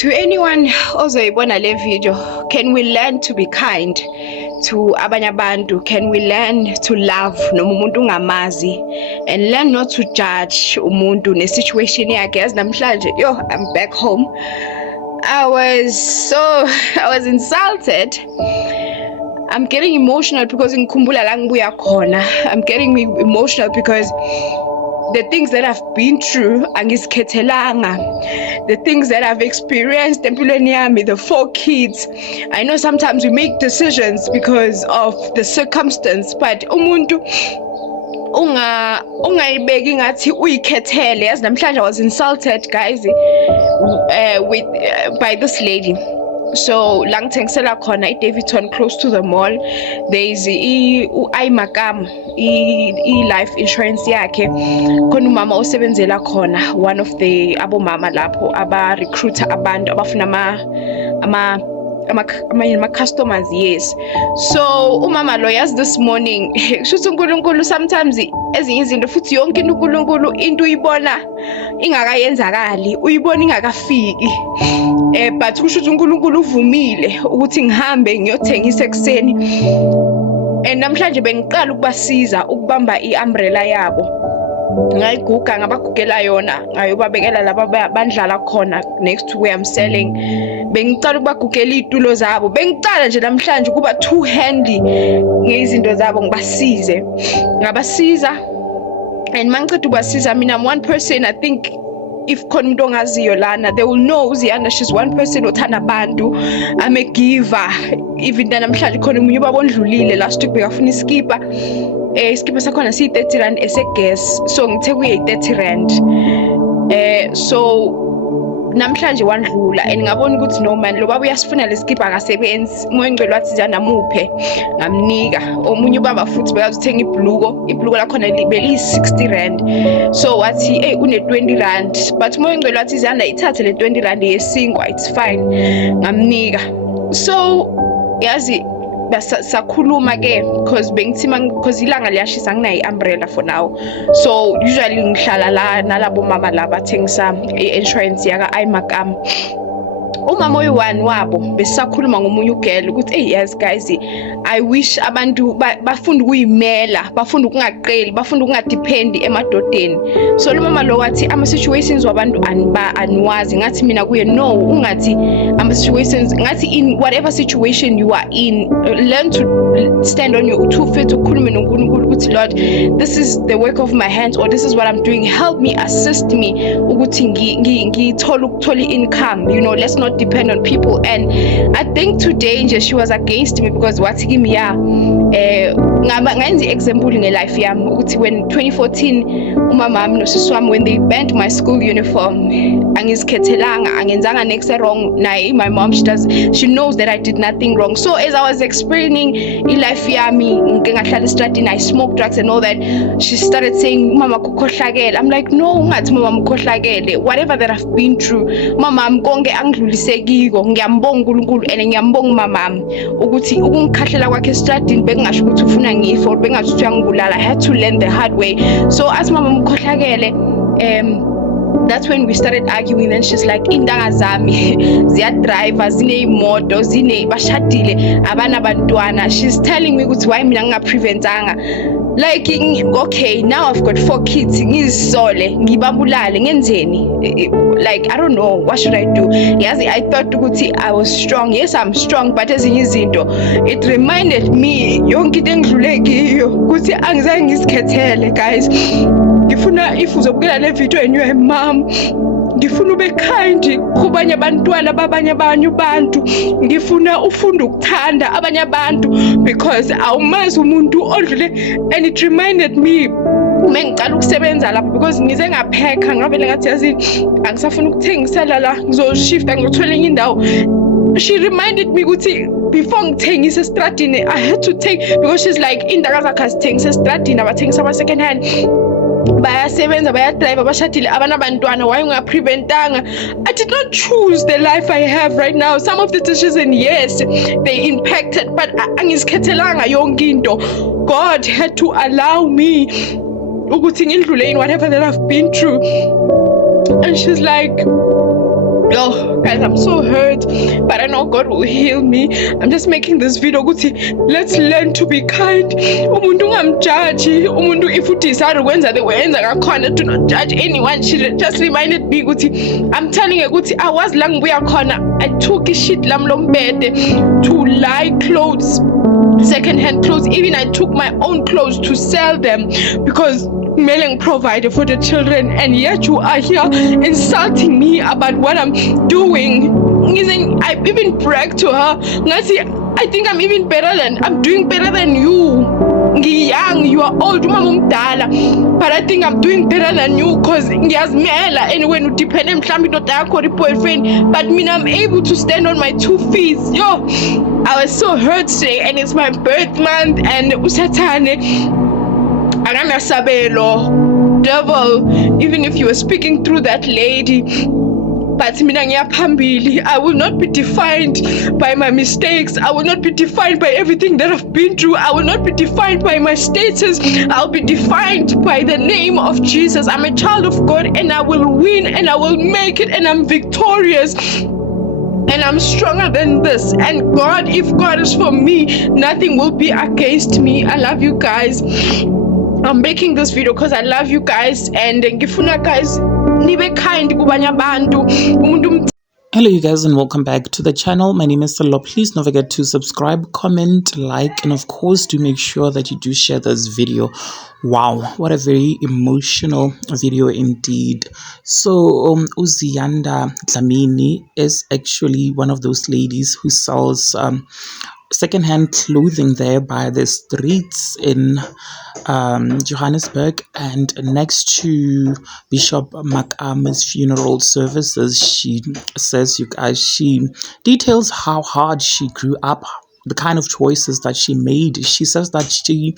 To anyone ozoyibona le video, can we learn to be kind to abanye abantu? Can we learn to love noma umuntu ungamazi and learn not to judge umuntu ne-situation yakhe? Yazi namhlanje, I'm back home. I was insulted. I'm getting emotional because ngikhumbula la ngibuya khona. I'm getting emotional because the things that I've been through angizikhethelanga, the things that I've experienced empilweni yami, the 4 kids. I know sometimes we make decisions because of the circumstance, but umuntu ungayibeki ngathi uyikhethele. Yazi namhlanje I was insulted, guys, by this lady. So la ngithengisela khona eDaveyton close to the mall. There is iMakam life insurance yakhe. Khona umama osebenzela khona, one of the abomama lapho aba recruiter abantu abafuna ama customers. Yes, so umama lo yazi this morning shuthi uNkulunkulu sometimes ezinye izinto futhi yonke into uNkulunkulu into uyibona ingakayenzakali, uyibona ingakafiki, but kusho ukuthi uNkulunkulu uvumile ukuthi ngihambe ngiyothengisa ekseni. And namhlanje bengiqala ukubasiza ukubamba iumbrella yabo, ngayiguga ngabagugela yona, ngayobabekela laba bandlala khona next to where I'm selling. Bengicala ukubagugela itulo zabo, bengicala nje namhlanje kuba too handy ngezinto zabo, ngibasize, ngabasiza. And mangicela ukubasiza mina, I'm one person. I think if khona umuntu ongaziyo lana, they will know Uziyanda, she's one person othanda abantu. I'm a giver. Even namhlanje khona umunye ubaba ondlulile last week bekafuna iskipa. Iskipa sakhona siyi-30 rand ese-gas, so ngithe kuyi-30 rand. So namhlanje wandlula and ngabona ukuthi no man, lo baba uyasifuna lesikipa akasebenzi. Umoya ngicela wathi Uziyanda muphe, ngamnika. Omunye ubaba futhi bekazothenga ibhluko lakhona beliyi-60 rand. So wathi une-20 rand, but umoya ngicela wathi Uziyanda ithathe le 20 rand yesinkwa, it's fine, ngamnika. So yazi sakhuluma ke because because ilanga liyashisa, nginayi umbrella for now. So usually ngihlala la nalabo mama laba thengisa i-insurance yaka iMakam. Umama oyi-1 wabo besakhuluma ngomunye ugela ukuthi yes guys, I wish abantu bafunda ukuyimela, bafunda ukungaqeli, bafunda ukungadependi emadodeni. So lo mama lo wathi ama situations wabantu aniwazi. Ngathi mina kuye no, ungathi ama situations, ngathi in whatever situation you are in, learn to stand on your 2 feet, ukhulume noNkulunkulu ukuthi Lord, this is the work of my hands, or this is what I'm doing, help me, assist me ukuthi ngithola income, let's not depend on people. And I think today she was against me because wathi kimi ngayenza example nge-life yami ukuthi when 2014 umama wami nosisi wami, when they burnt my school uniform, angizikhethelanga, angenzanga next wrong. Naye my mom, she knows that I did nothing wrong. So as I was explaining i-life yami, ngahlala estradini, I smoked drugs and all that, she started saying mama kukhohlakele. I'm like, no, ungathi mama mkhohlakele. Whatever that I've been through, mama konke angidlulisekiko, ngiyambonga uNkulunkulu and ngiyambonga mama ukuthi ukungikhahlela kwakhe estradini bengasho ukuthi ufuna ngife or bengasho ukuthi uyangibulala. I had to learn the hard way. So as mama mkhohlakele, that's when we started arguing. Then she's like, indanga zami ziyadrive, zineyimoto, bashadile, abana bantwana. She's telling me ukuthi why mina ngingapreventanga. Like, okay, now I've got 4 kids, ngizisole, ngibabulale, ngenzeni? Like, I don't know, what should I do? Yes, I thought ukuthi I was strong. Yes, I'm strong, but ezinye izinto, it reminded me yonke into engidlule kiyo ukuthi angizange ngizikhethele. Guys, ngifuna if uzobukela le video and you're a mom, ngifuna ube kind kubanye abantwana babanye abantu. Ngifuna ufunda ukuthanda abanye abantu because awumazi umuntu odlule. And it reminded me mengiqala ukusebenza lapho because ngize ngaphekha, ngavele ngathi yazi angisafuna ukuthengisela la, ngizoshifta ngizothola enye indawo. She reminded me ukuthi before ngithengisa estradini, I had to take, because she's like indaka zakhe azithengisa estradini, abathengisa ama second hand, bayasebenza, bayadrive, bashadile, abanabantwana. Why ungapreventanga? I did not choose the life I have right now. Some of the decisions, yes, they impacted, but angizikhethelanga yonke into. God had to allow me ukuthi ngidlule in whatever that I've been through. And she's like, Yo, guys, I'm so hurt, but I know God will heal me. I'm just making this video ukuthi let's learn to be kind. Umuntu ungamjudge. Umuntu if you decide ukwenza the way enza ngakhona, do not judge anyone. She just reminded me ukuthi I'm telling you ukuthi I was la ngibuya khona. I took shit lami lombede to lie clothes, second-hand clothes. Even I took my own clothes to sell them because mailing provider for the children, and yet you are here insulting me about what I'm doing. I even bragged to her. I think I'm doing better than you. Young, you are old, but I think I'm doing better than you because anyway you depend on boyfriend, but I'm able to stand on my 2 feet. Yo, I was so hurt today, and it's my birth month, and usatane Sabelo, devil, even if you were speaking through that lady, but I will not be defined by my mistakes. I will not be defined by everything that I've been through. I will not be defined by my status. I'll be defined by the name of Jesus. I'm a child of God, and I will win, and I will make it, and I'm victorious. And I'm stronger than this. And God, if God is for me, nothing will be against me. I love you guys. I'm making this video because I love you guys, and ngifuna guys nibe kind kubanye abantu. Hello you guys, and welcome back to the channel. My name is Salo. Please don't forget to subscribe, comment, like, and of course do make sure that you do share this video. Wow, what a very emotional video indeed. So Uziyanda Dlamini is actually one of those ladies who sells secondhand clothing there by the streets in Johannesburg, and next to Bishop Makame's funeral services. She says, you guys, she details how hard she grew up, the kind of choices that she made. She says that she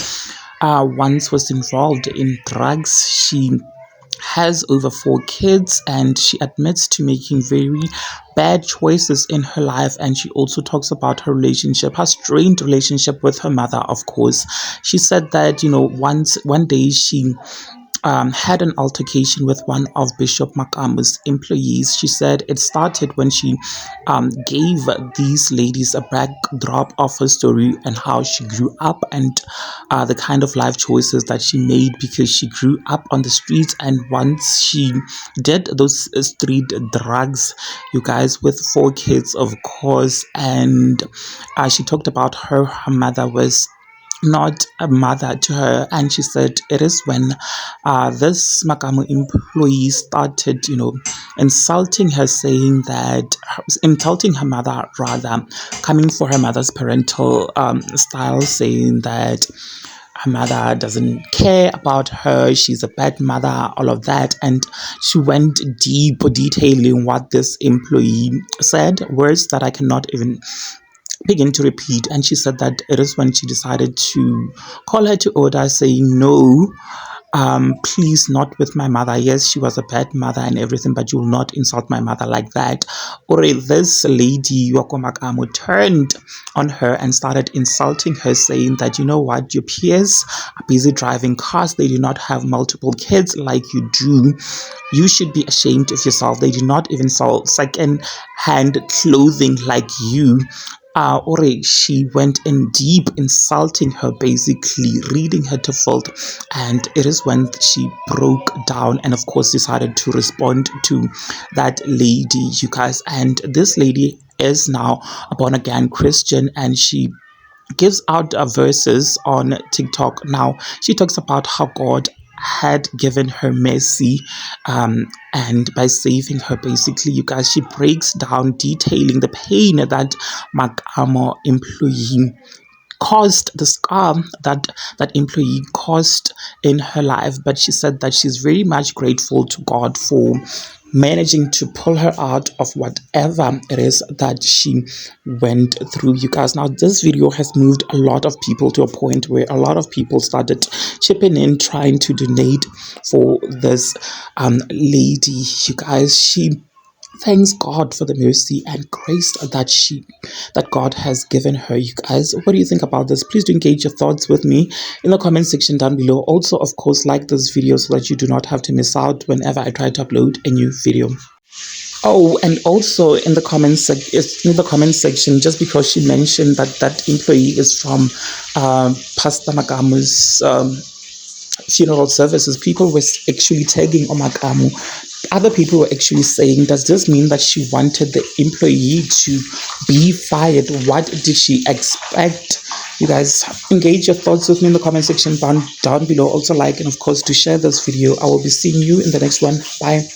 once was involved in drugs. She has over 4 kids, and she admits to making very bad choices in her life. And she also talks about her relationship, her strained relationship with her mother, of course. She said that, one day she had an altercation with one of Bishop Makamu's employees. She said it started when she gave these ladies a backdrop of her story and how she grew up, and the kind of life choices that she made because she grew up on the streets. And once she did those street drugs, you guys, with 4 kids, of course. And she talked about her mother was not a mother to her, and she said it is when this Makamu employee started insulting her, saying that insulting her mother, rather coming for her mother's parental style, saying that her mother doesn't care about her, she's a bad mother, all of that. And she went deep, detailing what this employee said, words that I cannot even begin to repeat. And she said that it is when she decided to call her to order, saying, no, please, not with my mother. Yes, she was a bad mother and everything, but you will not insult my mother like that. Or this lady, Yoko Makamo, turned on her and started insulting her, saying that, you know what, your peers are busy driving cars, they do not have multiple kids like you do. You should be ashamed of yourself. They do not even sell second-hand clothing like you. She went in deep, insulting her, basically reading her to fault. And it is when she broke down and of course decided to respond to that lady, you guys. And this lady is now a born-again Christian, and she gives out verses on TikTok. Now she talks about how God had given her mercy, and by saving her, basically, you guys, she breaks down detailing the pain that Makamo employee caused, the scar that employee caused in her life. But she said that she's very much grateful to God for managing to pull her out of whatever it is that she went through, you guys. Now this video has moved a lot of people to a point where a lot of people started chipping in, trying to donate for this lady, you guys. She thanks God for the mercy and grace that God has given her, you guys. What do you think about this? Please do engage your thoughts with me in the comment section down below. Also, of course, like this video so that you do not have to miss out whenever I try to upload a new video. Oh, and also in the in the comment section, just because she mentioned that that employee is from Pastor Magamu's funeral services, people were actually tagging Omakamu. Other people were actually saying, does this mean that she wanted the employee to be fired? What did she expect? You guys, engage your thoughts with me in the comment section down below. Also like and of course to share this video. I will be seeing you in the next one. Bye.